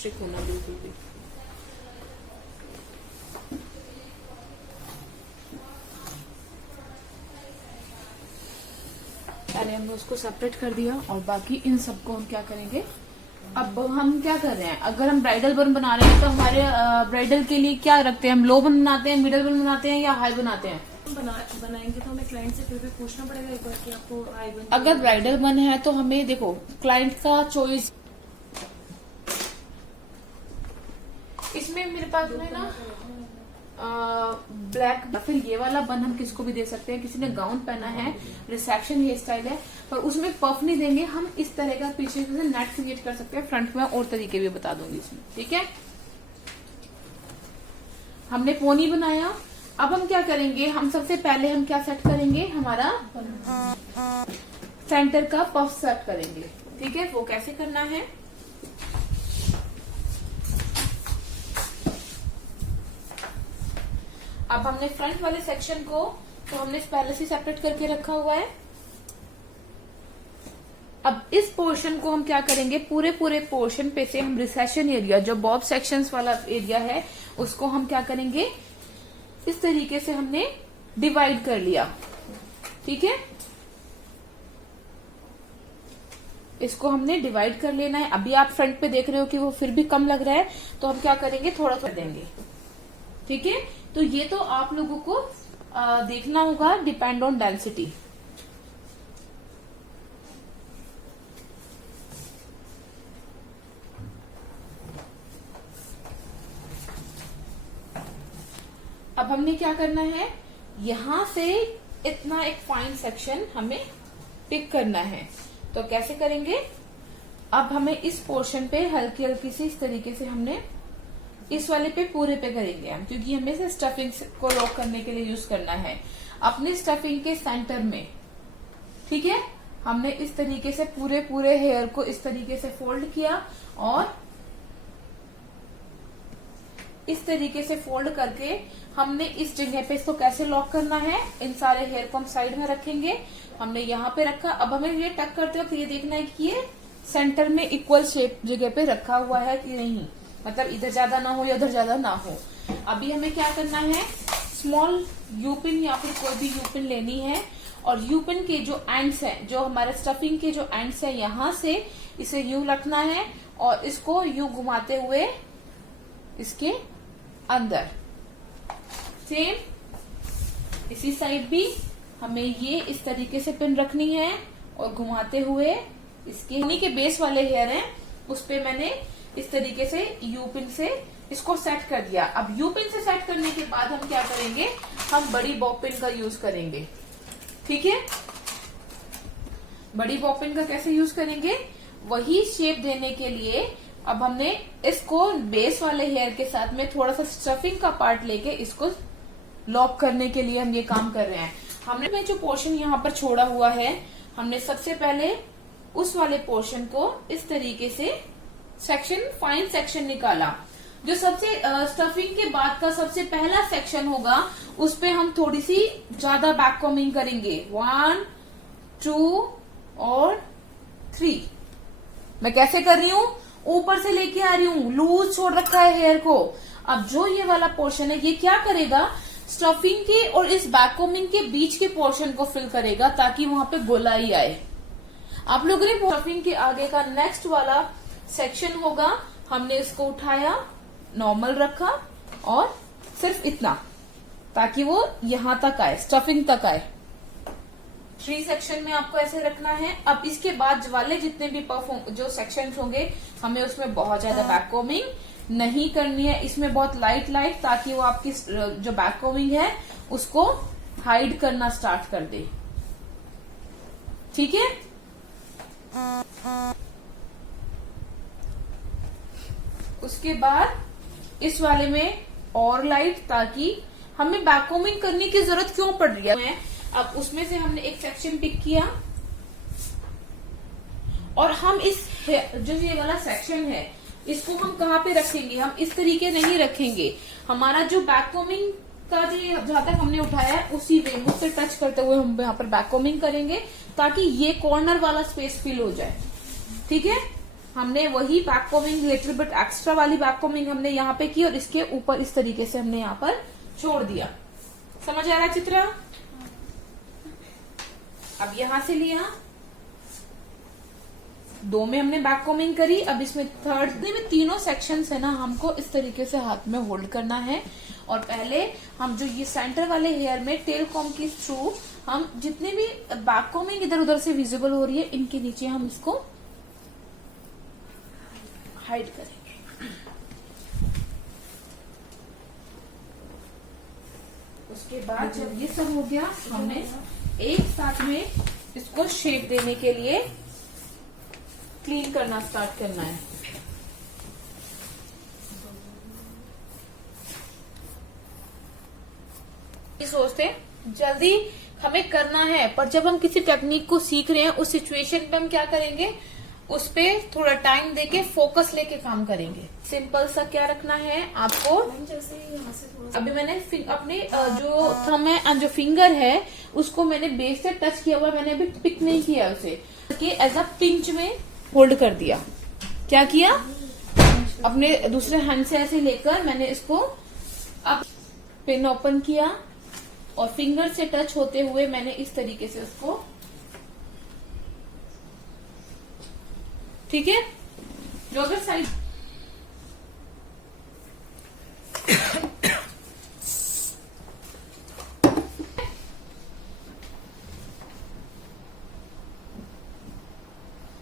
Streak होना बिल्कुल भी। पहले हमने उसको सेपरेट कर दिया और बाकी इन सबको हम क्या करेंगे, अब हम क्या कर रहे हैं, अगर हम ब्राइडल बन बना रहे हैं तो हमारे ब्राइडल के लिए क्या रखते हैं, हम लो बन बनाते हैं, मिडल बन बनाते हैं या हाई बनाते हैं। बनाएंगे तो हमें क्लाइंट से फिर भी पूछना पड़ेगा एक बार कि आपको हाई बन। अगर ब्राइडल बन है तो हमें देखो क्लाइंट का चॉइस, इसमें मेरे पास में ना ब्लैक, फिर ये वाला बन हम किसको भी दे सकते हैं, किसी ने गाउन पहना है, रिसेप्शन हेयर स्टाइल है, पर उसमें पफ नहीं देंगे, हम इस तरह का पीछे से नेट क्रिएट कर सकते हैं। फ्रंट में और तरीके भी बता दूंगी इसमें, ठीक है। हमने पोनी बनाया, अब हम क्या करेंगे, हम सबसे पहले हम क्या सेट करेंगे, हमारा सेंटर का पफ सेट करेंगे, ठीक है। वो कैसे करना है, अब हमने फ्रंट वाले सेक्शन को तो हमने पहले से सेपरेट करके रखा हुआ है। अब इस पोर्शन को हम क्या करेंगे, पूरे पोर्शन पे से हम रिसेशन एरिया, जो बॉब सेक्शंस वाला एरिया है, उसको हम क्या करेंगे, इस तरीके से हमने डिवाइड कर लिया, ठीक है। इसको हमने डिवाइड कर लेना है। अभी आप फ्रंट पे देख रहे हो कि वो फिर भी कम लग रहा है, तो हम क्या करेंगे, थोड़ा सा देंगे, ठीक है। तो ये तो आप लोगों को देखना होगा, डिपेंड ऑन डेंसिटी। अब हमने क्या करना है, यहां से इतना एक फाइन सेक्शन हमें पिक करना है। तो कैसे करेंगे, अब हमें इस पोर्शन पे हल्की हल्की सी इस तरीके से हमने इस वाले पे पूरे पे करेंगे हम, क्योंकि हमें इसे स्टफिंग को लॉक करने के लिए यूज करना है। अपने स्टफिंग के सेंटर में, ठीक है, हमने इस तरीके से पूरे हेयर को इस तरीके से फोल्ड किया और इस तरीके से फोल्ड करके हमने इस जगह पे इसको कैसे लॉक करना है, इन सारे हेयर को हम साइड में रखेंगे। हमने यहाँ पे रखा, अब हमें ये टक करते वक्त ये देखना है कि ये सेंटर में इक्वल शेप जगह पे रखा हुआ है कि नहीं, मतलब इधर ज्यादा ना हो या उधर ज्यादा ना हो। अभी हमें क्या करना है, स्मॉल यू पिन या फिर कोई भी यू पिन लेनी है और यू पिन के जो एंड्स हैं, जो हमारे स्टफिंग के जो एंड्स हैं, यहां से इसे यूं रखना है और इसको यूं घुमाते हुए इसके अंदर, सेम इसी साइड भी हमें ये इस तरीके से पिन रखनी है और घुमाते हुए इसके उन्हीं के बेस वाले हेयर हैं उस पे मैंने इस तरीके से यू पिन से इसको सेट कर दिया। अब यू पिन से सेट करने के बाद हम क्या करेंगे, हम बड़ी बॉब पिन का यूज करेंगे, ठीक है। बड़ी बॉब पिन का कैसे यूज करेंगे, वही शेप देने के लिए अब हमने इसको बेस वाले हेयर के साथ में थोड़ा सा स्टफिंग का पार्ट लेके इसको लॉक करने के लिए हम ये काम कर रहे हैं। हमने जो पोर्शन यहाँ पर छोड़ा हुआ है, हमने सबसे पहले उस वाले पोर्शन को इस तरीके से सेक्शन, फाइन सेक्शन निकाला। जो सबसे स्टफिंग के बाद का सबसे पहला सेक्शन होगा, उस पे हम थोड़ी सी ज्यादा बैक कॉमिंग करेंगे, 1 2 और 3। मैं कैसे कर रही हूँ, ऊपर से लेके आ रही हूँ, लूज छोड़ रखा है हेयर को। अब जो ये वाला पोर्शन है, ये क्या करेगा, स्टफिंग के और इस बैक कॉमिंग के बीच के पोर्शन को फिल करेगा ताकि वहां पे गोलाई आए। आप लोगों ने स्टफिंग के आगे का नेक्स्ट वाला सेक्शन होगा, हमने इसको उठाया, नॉर्मल रखा और सिर्फ इतना ताकि वो यहां तक आए, स्टफिंग तक आए। 3 सेक्शन में आपको ऐसे रखना है। अब इसके बाद वाले जितने भी पफ जो सेक्शंस होंगे, हमें उसमें बहुत ज्यादा बैक कॉमिंग नहीं करनी है, इसमें बहुत लाइट ताकि वो आपकी जो बैक कॉमिंग है उसको हाइड करना स्टार्ट कर दे, ठीक है। उसके बाद इस वाले में और लाइट, ताकि हमें बैक कॉमिंग करने की जरूरत क्यों पड़ रही है। अब उसमें से हमने एक सेक्शन पिक किया और हम इस जो ये वाला सेक्शन है इसको हम कहाँ पे रखेंगे, हम इस तरीके नहीं रखेंगे। हमारा जो बैक कॉमिंग का जो जहां तक हमने उठाया है उसी वे मुझसे टच करते हुए हम यहाँ पर बैक कॉमिंग करेंगे ताकि ये कॉर्नर वाला स्पेस फिल हो जाए, ठीक है। हमने वही back combing little bit extra वाली बैक कोमिंग हमने यहाँ पे की और इसके ऊपर इस तरीके से हमने यहाँ पर छोड़ दिया। समझ आ रहा है चित्रा? अब यहां से लिया, 2 में हमने बैक कोमिंग करी, अब इसमें थर्ड में तीनों सेक्शंस है ना, हमको इस तरीके से हाथ में होल्ड करना है। और पहले हम जो ये सेंटर वाले हेयर में टेल कॉम के थ्रू हम जितने भी बैक कोमिंग इधर उधर से विजिबल हो रही है, इनके नीचे हम इसको हाइड करेंगे। उसके बाद जब ये सब हो गया, हमने एक साथ में इसको शेप देने के लिए क्लीन करना स्टार्ट करना है। सोचते जल्दी हमें करना है, पर जब हम किसी टेक्निक को सीख रहे हैं उस सिचुएशन पे हम क्या करेंगे, उस पे थोड़ा टाइम देके फोकस लेके काम करेंगे। सिंपल सा क्या रखना है आपको, जैसे यहाँ से थोड़ा अभी मैंने अपने जो थंब है, जो फिंगर है उसको मैंने बेस से टच किया हुआ, मैंने अभी पिक नहीं किया उसे, कि एज अ पिंच में होल्ड कर दिया। क्या किया, अपने दूसरे हैंड से ऐसे लेकर मैंने इसको अब पिन ओपन किया और फिंगर से टच होते हुए मैंने इस तरीके से उसको, ठीक है, जो अगर साइड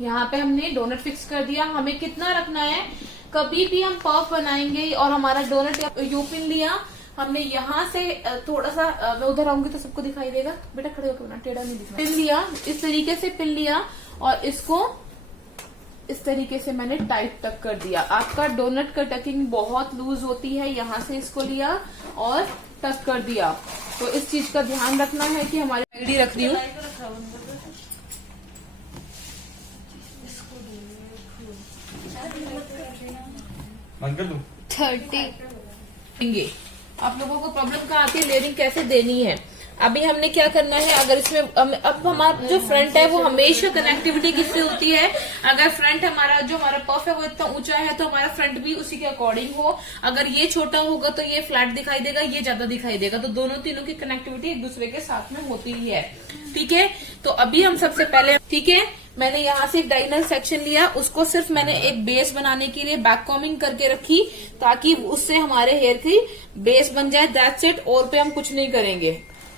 यहाँ पे हमने डोनट फिक्स कर दिया। हमें कितना रखना है, कभी भी हम पफ बनाएंगे और हमारा डोनट यू पिन लिया, हमने यहाँ से थोड़ा सा, मैं उधर आऊंगी तो सबको दिखाई देगा, बेटा खड़े होकर बना, टेढ़ा नहीं दिखना। पिन लिया, इस तरीके से पिन लिया और इसको इस तरीके से मैंने टाइट टक कर दिया। आपका डोनट का टकिंग बहुत लूज होती है, यहाँ से इसको लिया और टक कर दिया। तो इस चीज का ध्यान रखना है कि हमारी आईडी रख रही हूँ, बंद कर दूं? 30 आप लोगों को प्रॉब्लम कहाँ आती है, लेयरिंग कैसे देनी है। अभी हमने क्या करना है, अगर इसमें अब हमारा जो फ्रंट है वो हमेशा कनेक्टिविटी किससे होती है, अगर फ्रंट हमारा जो हमारा पफ है वो इतना ऊंचा है तो हमारा फ्रंट भी उसी के अकॉर्डिंग हो। अगर ये छोटा होगा तो ये फ्लैट दिखाई देगा, ये ज्यादा दिखाई देगा, तो दोनों तीनों की कनेक्टिविटी एक दूसरे के साथ में होती ही है। ठीक है, तो अभी हम सबसे पहले, ठीक है, मैंने यहाँ से एक डायगोनल सेक्शन लिया, उसको सिर्फ मैंने एक बेस बनाने के लिए बैक कॉमिंग करके रखी ताकि उससे हमारे हेयर की बेस बन जाए। दैट्स इट, और पे हम कुछ नहीं करेंगे।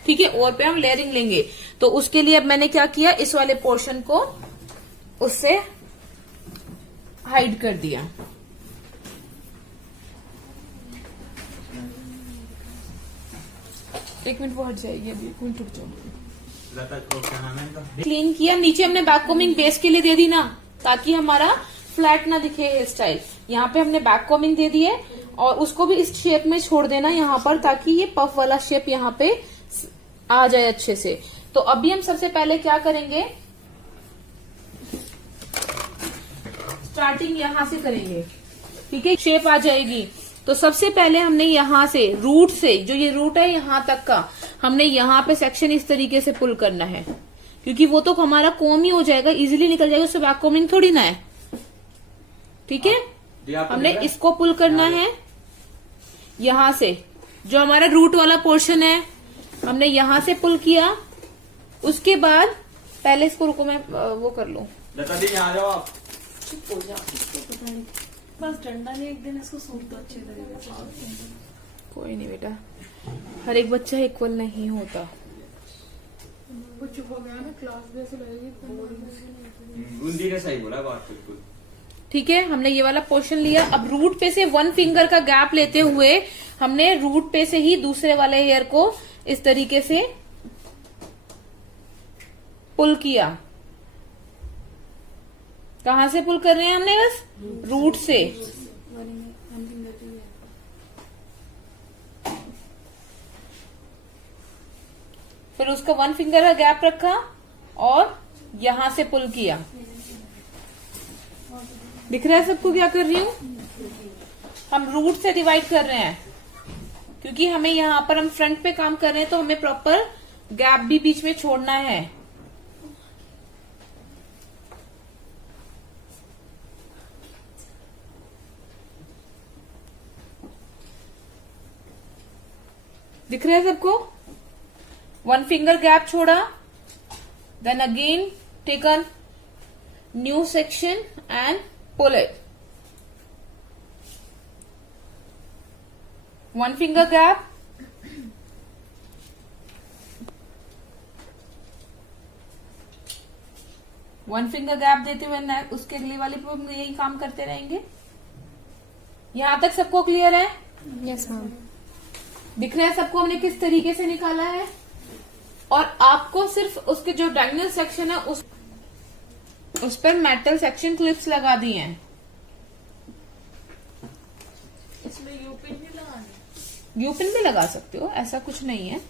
ठीक है, और पे हम लेयरिंग लेंगे। तो उसके लिए अब मैंने क्या किया, इस वाले पोर्शन को उससे हाइड कर दिया। एक मिनट वो हट जाएगी, अभी एक मिनट रुक जाओ। लता को क्या नाम है इनका? क्लीन किया, नीचे हमने बैक कॉमिंग बेस के लिए दे दी ना, ताकि हमारा फ्लैट ना दिखे हेयर स्टाइल। यहाँ पे हमने बैक कॉमिंग दे दी है और उसको भी इस शेप में छोड़ देना यहाँ पर, ताकि ये पफ वाला शेप यहाँ पे आ जाए अच्छे से। तो अभी हम सबसे पहले क्या करेंगे, स्टार्टिंग यहाँ से करेंगे। ठीक है, शेप आ जाएगी। तो सबसे पहले हमने यहाँ से रूट से, जो ये रूट है यहाँ तक का, हमने यहाँ पे सेक्शन इस तरीके से पुल करना है, क्योंकि वो तो हमारा कोम ही हो जाएगा, इजीली निकल जाएगा, उससे बैक कोमिंग थोड़ी ना है। ठीक है, हमने इसको पुल करना है यहाँ से, जो हमारा रूट वाला पोर्शन है हमने यहाँ से पुल किया। उसके बाद पहले इसको, रुको मैं वो कर लूं। लता दी यहाँ आ जाओ आप। चुप हो जा, पता नहीं, बस डंडा नहीं, एक दिन इसको सूट दो अच्छे तरीके से। कोई नहीं बेटा, हर एक बच्चा इक्वल नहीं होता। कुछ हो गया ना, क्लास भी ऐसे लगेगी। बूंदी ने सही बोला बात बिल्कुल। ठीक है, हमने ये वाला पोर्शन लिया। अब रूट पे से 1 फिंगर का गैप लेते हुए हमने रूट पे से ही दूसरे वाले हेयर को इस तरीके से पुल किया। कहां से पुल कर रहे हैं हमने, बस रूट से। फिर उसका 1 फिंगर का गैप रखा और यहां से पुल किया। दिख रहा है सबको क्या कर रही हूँ? हम रूट से डिवाइड कर रहे हैं, क्योंकि हमें यहाँ पर हम फ्रंट पे काम कर रहे हैं तो हमें प्रॉपर गैप भी बीच में छोड़ना है। दिख रहा है सबको? 1 finger gap छोड़ा, then again taken new section and pull it. 1 finger gap, one finger gap देते हुए उसके अगली वाली पे हम यही काम करते रहेंगे। यहां तक सबको क्लियर है? Yes ma'am. दिख रहा है सबको हमने किस तरीके से निकाला है? और आपको सिर्फ उसके जो डायगोनल सेक्शन है उस पर मेटल सेक्शन क्लिप्स लगा दी हैं। इसमें यूपिन भी लगानी? यूपिन भी लगा सकते हो, ऐसा कुछ नहीं है।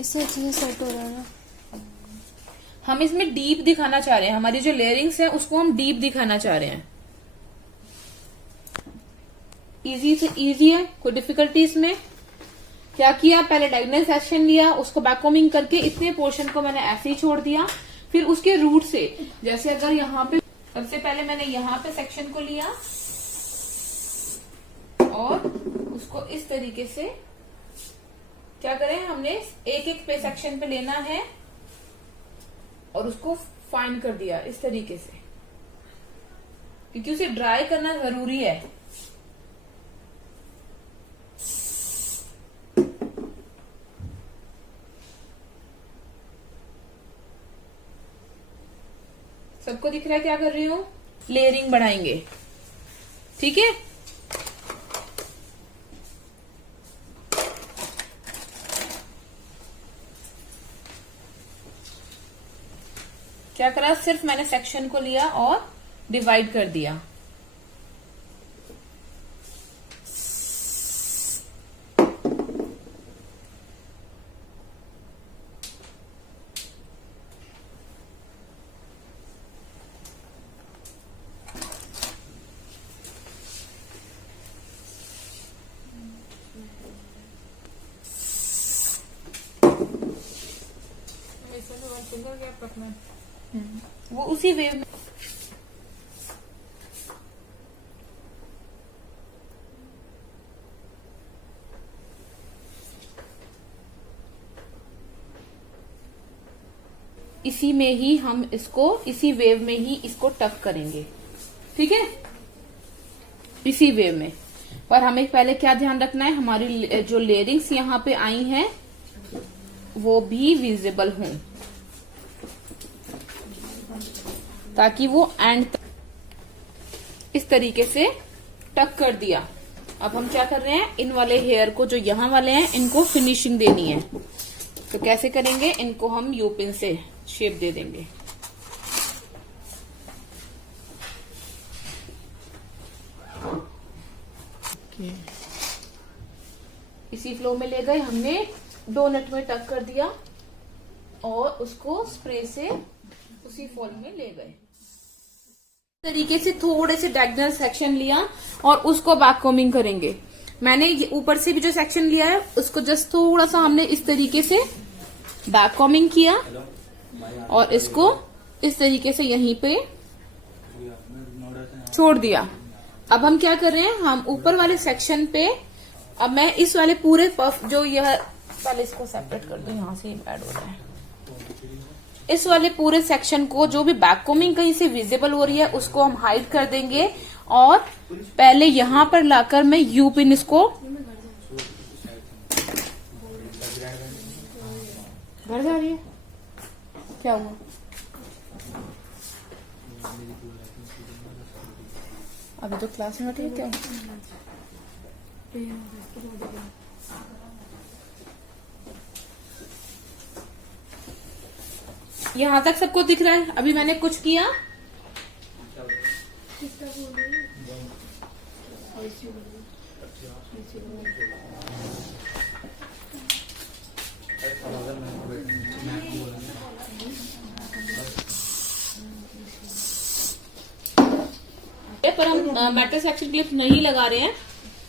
इससे अच्छे से सेट हो रहा है ना। हम इसमें डीप दिखाना चाह रहे हैं, हमारी जो लेयरिंग्स है उसको हम डीप दिखाना चाह रहे हैं। इजी से इजी है, कोई डिफिकल्टी इसमें? क्या किया, पहले डायगोनल सेक्शन लिया, उसको बैककॉमिंग करके इतने पोर्शन को मैंने ऐसे ही छोड़ दिया। फिर उसके रूट से, जैसे अगर यहाँ पे सबसे पहले मैंने यहाँ पे सेक्शन को लिया और उसको इस तरीके से क्या करें, हमने एक एक पे सेक्शन पे लेना है और उसको फाइन कर दिया इस तरीके से, क्योंकि उसे ड्राई करना जरूरी है। सबको दिख रहा है क्या कर रही हूं? लेयरिंग बढ़ाएंगे, ठीक है। क्या करा, सिर्फ मैंने सेक्शन को लिया और डिवाइड कर दिया। इसमें 1 फिंगर गैप रखना है। वो उसी वेव में इसी में ही हम इसको, इसी वेव में ही इसको टक करेंगे, ठीक है, इसी वेव में। पर हमें पहले क्या ध्यान रखना है, हमारी जो लेयरिंग्स यहाँ पे आई हैं वो भी विजिबल हों, ताकि वो एंड इस तरीके से टक कर दिया। अब हम क्या कर रहे हैं, इन वाले हेयर को जो यहाँ वाले हैं इनको फिनिशिंग देनी है। तो कैसे करेंगे, इनको हम यूपिन से शेप दे देंगे। इसी फ्लो में ले गए, हमने 2 नट में टक कर दिया और उसको स्प्रे से उसी फॉल में ले गए। तरीके से थोड़े से डायगोनल सेक्शन लिया और उसको बैककॉमिंग करेंगे। मैंने ऊपर से भी जो सेक्शन लिया है उसको जस्ट थोड़ा सा हमने इस तरीके से बैककॉमिंग किया और इसको इस तरीके से यहीं पे छोड़ दिया। अब हम क्या कर रहे हैं, हम ऊपर वाले सेक्शन पे, अब मैं इस वाले पूरे पफ जो यह, पहले इसको सेपरेट कर दूं, यहाँ से ऐड हो रहा है। इस वाले पूरे सेक्शन को जो भी बैककॉमिंग कहीं से विजिबल हो रही है उसको हम हाइड कर देंगे और पहले यहां पर लाकर मैं यू पिन इसको, घर जा रही है, क्या हुआ? अभी तो क्लास में बैठी है क्या? यहाँ तक सबको दिख रहा है? अभी मैंने कुछ किया, पर हम मेटल सेक्शन क्लिप नहीं लगा रहे हैं।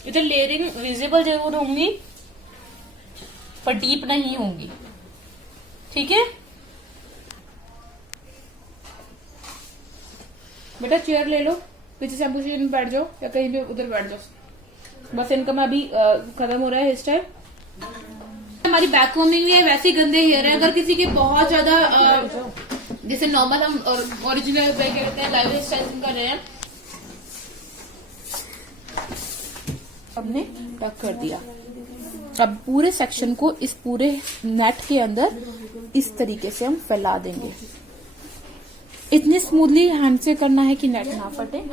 इधर लेयरिंग विजिबल जरूर होंगी पर डीप नहीं होंगी, ठीक है। बेटा चेयर ले लो, पीछे शैम्पू मशीन में बैठ जाओ या कहीं भी उधर बैठ जाओ। बस इनका मैं अभी खत्म हो रहा है हेयर स्टाइल। हमारी बैक कॉम्बिंग भी है, वैसे ही गंदे हेयर है। अगर किसी के बहुत ज्यादा जैसे नॉर्मल हम ओरिजिनल क्या कहते हैं लाइव स्टाइलिंग कर रहे हैं, हमने टक कर दिया। अब पूरे सेक्शन को इस पूरे नेट के अंदर इस तरीके से हम फैला देंगे। इतने स्मूथली हैंड से करना है कि नेट ना फटे।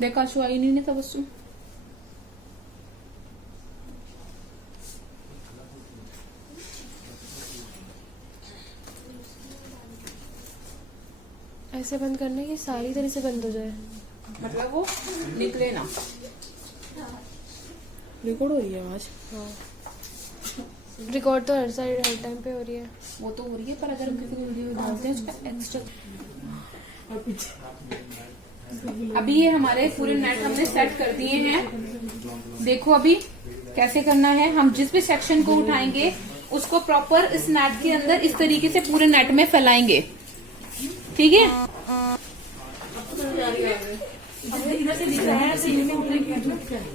देखा शो आई नहीं था वस्तु। ऐसे बंद करना है कि सारी तरह से बंद हो जाए, मतलब वो निकले ना। रिकॉर्ड हो रही है आवाज? हाँ रिकॉर्ड तो हर साइड हर टाइम पे हो रही है। वो तो हो रही है, पर अगर हम किसी को वीडियो डालते हैं उसका एक्स्ट्रा। अभी ये हमारे पूरे नेट हमने सेट कर दिए हैं। देखो अभी कैसे करना है। हम जिस भी सेक्शन को उठाएंगे उसको प्रॉपर इस नेट के अंदर इस तरीके से पूरे नेट में फैलाएंगे, ठीक है।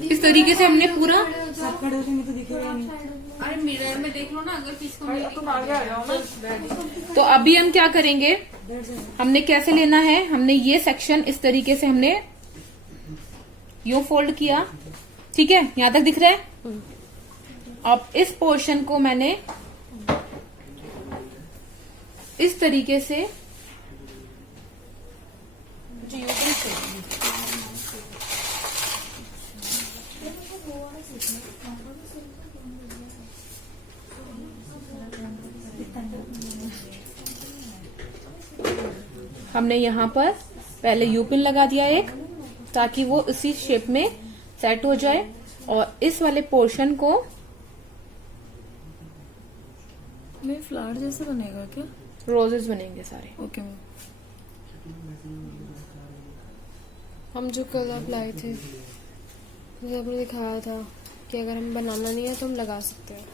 इस तरीके से हमने पूरा, अरे मिरर में देख लो ना, अगर किसको तुम आगे आ जाओ ना। तो अभी हम क्या करेंगे, हमने कैसे लेना है, हमने ये सेक्शन इस तरीके से हमने यूं फोल्ड किया, ठीक है, यहां तक दिख रहा है। अब इस पोर्शन को मैंने इस तरीके से हमने यहाँ पर पहले यू पिन लगा दिया एक, ताकि वो इसी शेप में सेट हो जाए। और इस वाले पोर्शन को नहीं फ्लावर जैसे बनेगा क्या? रोजेस बनेंगे सारे। Okay ma'am. हम जो कल आप लाए थे, जैसे आपने दिखाया था कि अगर हम बनाना नहीं है तो हम लगा सकते हैं।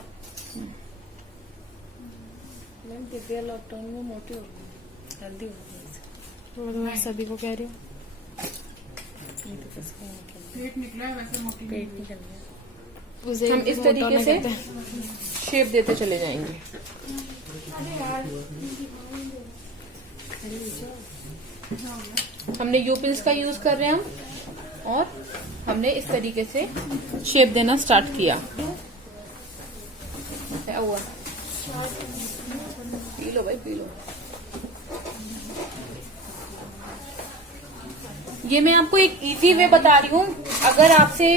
मैम दिव्या लॉकडाउन में मोटी हो गई, हेल्दी हो गई। वो तो मैं सभी को कह रही हूँ। पेट निकला है, वैसे मोटी पेट निकल गया। उसे हम इस तरीके से शेप देते चले जाएंगे। हमने यू पिन्स का यूज कर रहे हैं हम, और हमने इस तरीके से शेप देना स्टार्ट किया। क्या हुआ? पी लो भाई, पी लो। ये मैं आपको एक इजी वे बता रही हूँ। अगर आपसे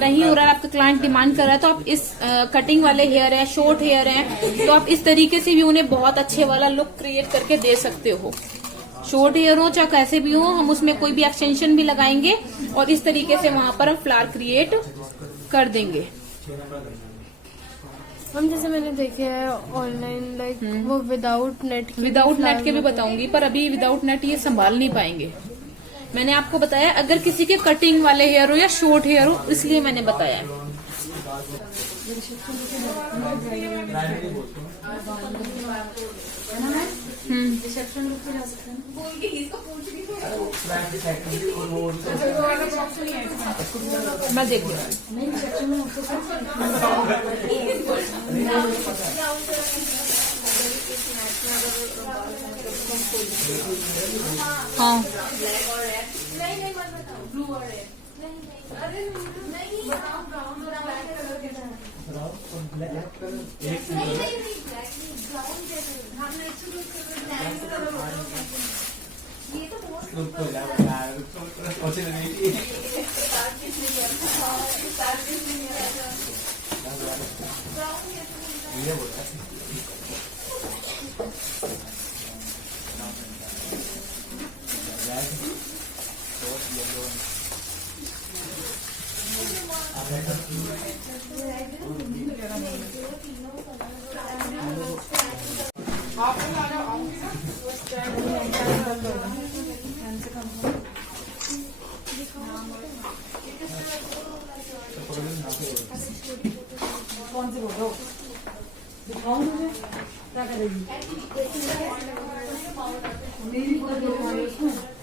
नहीं हो रहा है, आपका क्लाइंट डिमांड कर रहा है, तो आप इस कटिंग वाले हेयर है, शॉर्ट हेयर है, तो आप इस तरीके से भी उन्हें बहुत अच्छे वाला लुक क्रिएट करके दे सकते हो। शॉर्ट हेयर हो चाहे कैसे भी हो, हम उसमें कोई भी एक्सटेंशन भी लगाएंगे और इस तरीके से वहां पर हम फ्लावर क्रिएट कर देंगे। हम जैसे मैंने देखे है ऑनलाइन, लाइक वो विदाउट नेट के भी बताऊंगी, पर अभी विदाउट नेट ये संभाल नहीं पाएंगे। मैंने आपको बताया अगर किसी के कटिंग वाले हेयर हो या शॉर्ट हेयर हो, इसलिए मैंने बताया। मैं देख रही हाँ। दिखाऊं तुझे क्या करेगी मेरी कोई दिखाई उसमें